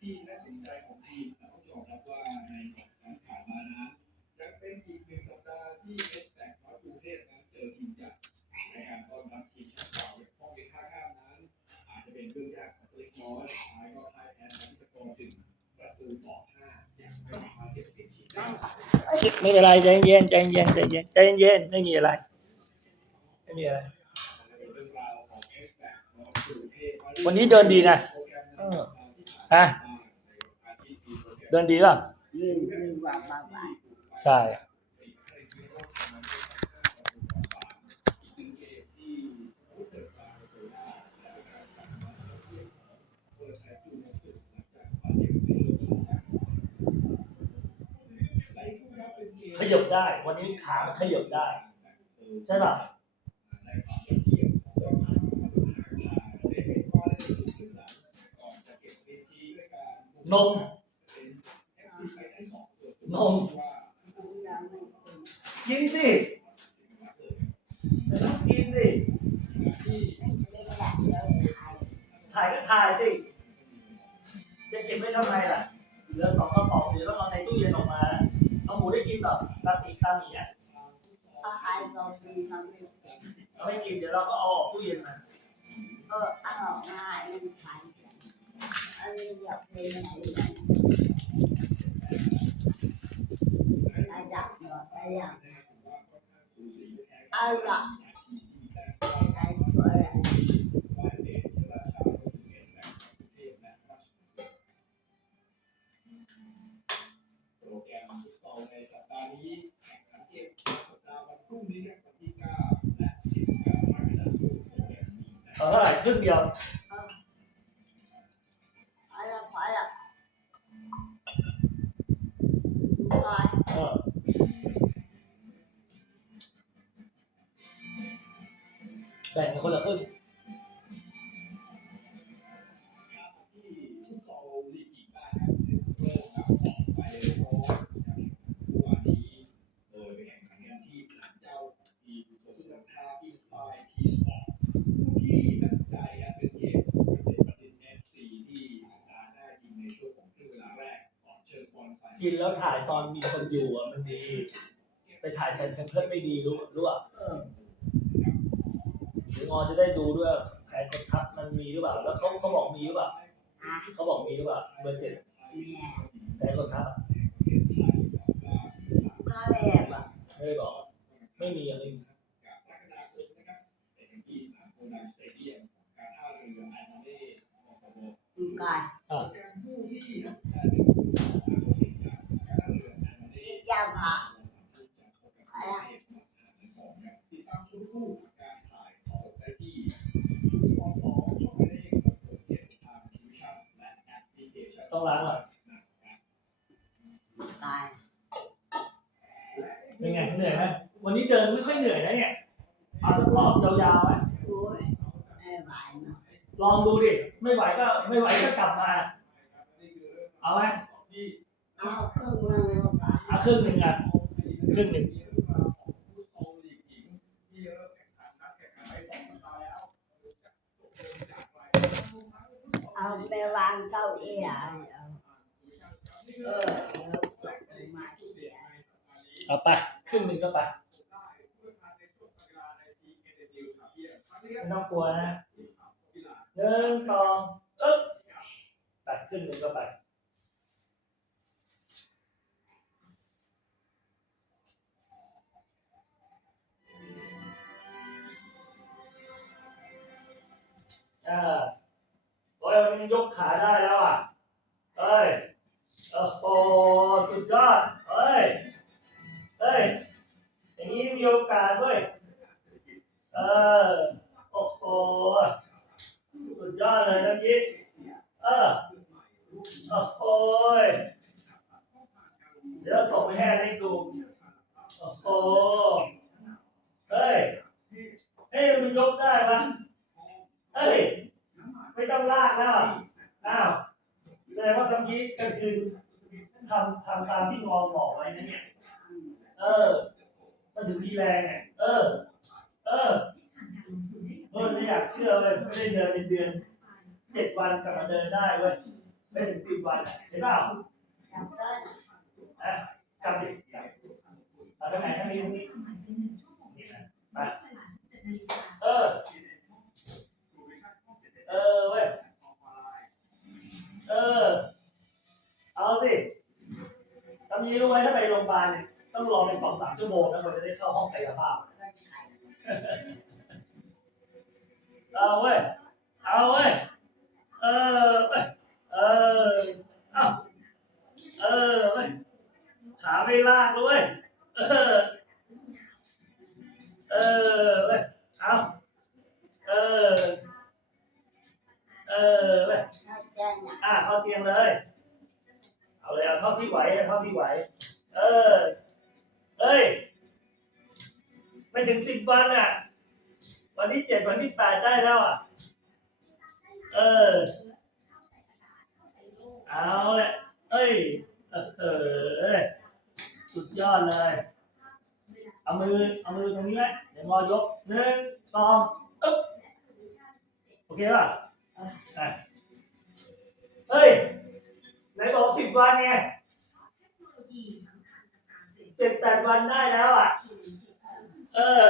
ที่น่าสนใจของทีมต่ต้องยอมรับว่าในสองครั้งผ่านมานั้นยังเป็นอีกหนึ่งสัปดาห์ที่เอสแตกน้อยกรุงเทพนั้นเจอทีมใหญ่ในการต้อนรับทีมชาติเก่าอย่างพ่อเป็นท่าข้ามนั้น อาจจะเป็นเรื่องยากสักเล็กน้อยสุดท้ายก็พ่ายแพ้ทั้งสกอร์ถึงประตูต่อห้าอย่างไม่สามารถเก็บป็นชิงได้ไม่เป็นไรใจเย็นใจเย็นใจเย็นใจเย็นไม่มีอะไร ไม่มีอะไร วันนี้เดินดีนะเออฮะ เดินดีป่ะยืนยืนว่าบ้าบ้าใช่ขยับได้ วันนี้ขามันขยับได้ ใช่ป่ะนม นมกินสิต้องกินสิถ่ายก็ถ่ายสิจะเก็บไว้ทำไมล่ะเหลือสองกระป๋องเดี๋ยวต้องเอาในตู้เย็นออกมาเอาหมูได้กินหรอตาตีตาหมีอะถ้าใครเราดีเราไม่เอาไม่กินเดี๋ยวเราก็เอาออกตู้เย็นมาเออเอาง่ายมันขายอันนี้อยากเป็นไหนอาจับ เนาะอาจับเอ โซซุนท่าที่สไตล์ทีสปอร์ตผู้ที่น่าสนใจครับเป็นเกมของเกษตรบัณฑิตเอฟซีที่ตามได้ทีมในช่วงของครึ่งเวลาแรกสอนเชิญบอลใส่กินแล้วถ่ายตอนมีคนอยู่อะมันดี ไปถ่ายใส่แพมเพิร์สไม่ดีรู้รู้อะ เออเดี๋ยวงอจะได้ดูด้วยแผนกดทับมันมีหรือเปล่า แล้วเขาเขาบอกมีหรือเปล่าอะเขาบอกมีหรือเปล่าเบอร์เจ็ดเนี่ยแผนกดทับอะก็แบบอะไม่ได้บอก ไม่มีอะไม่มีกับกรกฎาคมนะครับเป็นที่สนามโคนังสเตเดียมของการท่าเรือ ต้องล้างก่อนตายเป็นไงเหนื่อยไหมวันนี้เดินไม่ค่อยเหนื่อยนะเนี่ยเอาสักรอบยาวๆไหมโอ้ยไม่ไหวเนาะลองดูดิไม่ไหวก็ไม่ไหวก็กลับมา เอาไหมเอาเครื่องมือมาเอาครึ่งหนึ่งอะครึ่งหนึ่ง เอาไปวางเก้าอี้อะเอาเออเดี๋ยวมาเสียเอาไปครึ่งหนึ่งก็ไปไม่ต้องกลัวนะหนึ่งสองอึ๊บไปครึ่งหนึ่งก็ไปอ่า โอ้ยวันยกขาได้แล้วอะเอ้ยโอ้โหสุดยอดเอ้ยเอ้ยอย่างนี้มีโอกาสเว้ยเออโอ้โหสุดยอดเลยนะยิดเออโอ้โหเดี๋ยวส่งไปให้อเล็กดูโอ้โหเฮ้ยเฮ้ยมันยกได้ปะเฮ้ย ไม่ต้องลากแล้วอะอ้าวแสดงว่าสัม กี้ก็คือทำทำตามที่งอบอกไว้นะเนี่ย เออ มันถึงมีแรงไงเออ เออเออไม่อยากเชื่อเลยไม่ได้เดินเป็นเดือนเจ็ดวันกลับมาเดินได้เว้ยไม่ถึงสิบวันอะเห็นเปล่าจำได้นะอะกลับดิกลับเอาทางไหนทางนี้ทางนี้นี่ ทำยิ้วไว้ถ้าไปโรงพยาบาลเนี่ยต้องรอเป็นสองสามชั่วโมงนะกว่าจะได้เข้าห้องกายภาพไม่ใช่เอาเว้ย เอาเว้ย เออเว้ย เออเอาเออเว้ย ขาไม่ลากเลยเว้ยเออ เออเว้ย เอาเออ เออเว้ยถ้าแจ้งนะอะเข้าเตียงเลย เอาเลยเอาเท่าที่ไหวเอาเท่าที่ไหว เออ เอ้ย ไม่ถึงสิบวันอะ วันที่เจ็ดวันที่แปดได้แล้วอะ เออ เอาเลยเอ้ย เออสุดยอดเลย เอามือ เอามือตรงนี้ไว้เดี๋ยวงอยกหนึ่งสองอึ๊บโอเคป่ะเฮ้ย นบอกสิบวันไงเจ็ดแปดวันได้แล้วอะ เออ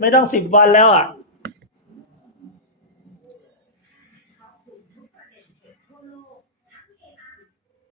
ไม่ต้องสิบวันแล้วอะ